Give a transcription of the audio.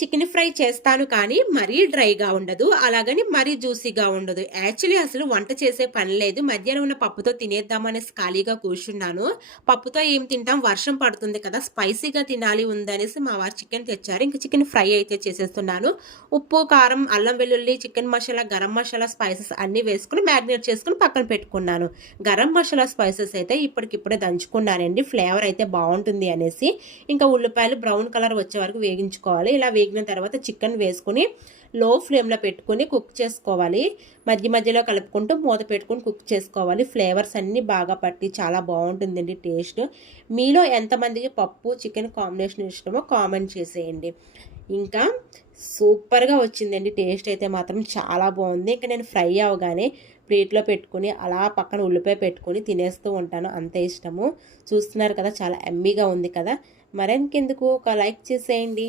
Chicken fry చేస్తాను కానీ మరీ డ్రైగా ఉండదు. అలాగని మరీ జ్యూసీగా ఉండదు. యాక్చువల్లీ అసలు వంట చేసే పని లేదు. మధ్యాహ్నం ఉన్న పప్పుతో తినేద్దామనేసి ఖాళీగా కూర్చున్నాను. పప్పుతో ఏం తింటాం, వర్షం పడుతుంది కదా! స్పైసీగా తినాలి ఉందనేసి మా వారు చికెన్ తెచ్చారు. ఇంక చికెన్ ఫ్రై అయితే చేసేస్తున్నాను. ఉప్పు, కారం, అల్లం వెల్లుల్లి, చికెన్ మసాలా, గరం మసాలా, స్పైసెస్ అన్నీ వేసుకొని మ్యారినేట్ చేసుకొని పక్కన పెట్టుకున్నాను. గరం మసాలా స్పైసెస్ అయితే ఇప్పటికిప్పుడే దంచుకున్నానండి. ఫ్లేవర్ అయితే బావుంటుంది అనేసి. ఇంకా ఉల్లిపాయలు బ్రౌన్ కలర్ వచ్చే వరకు వేగించుకోవాలి. ఇలా వేగిన తర్వాత చికెన్ వేసుకొని లో ఫ్లేమ్లో పెట్టుకొని కుక్ చేసుకోవాలి. మధ్య మధ్యలో కలుపుకుంటూ మూత పెట్టుకొని కుక్ చేసుకోవాలి. ఫ్లేవర్స్ అన్నీ బాగా పట్టి చాలా బాగుంటుందండి టేస్ట్. మీలో ఎంతమందికి పప్పు చికెన్ కాంబినేషన్ ఇష్టమో కామెంట్ చేసేయండి. ఇంకా సూపర్గా వచ్చిందండి. టేస్ట్ అయితే మాత్రం చాలా బాగుంది. ఇంకా నేను ఫ్రై అవగానే ప్లేట్లో పెట్టుకుని అలా పక్కన ఉల్లిపాయ పెట్టుకొని తినేస్తూ ఉంటాను. అంతే ఇష్టము. చూస్తున్నారు కదా, చాలా ఎమ్మీగా ఉంది కదా. మరింకెందుకు ఒక లైక్ చేసేయండి.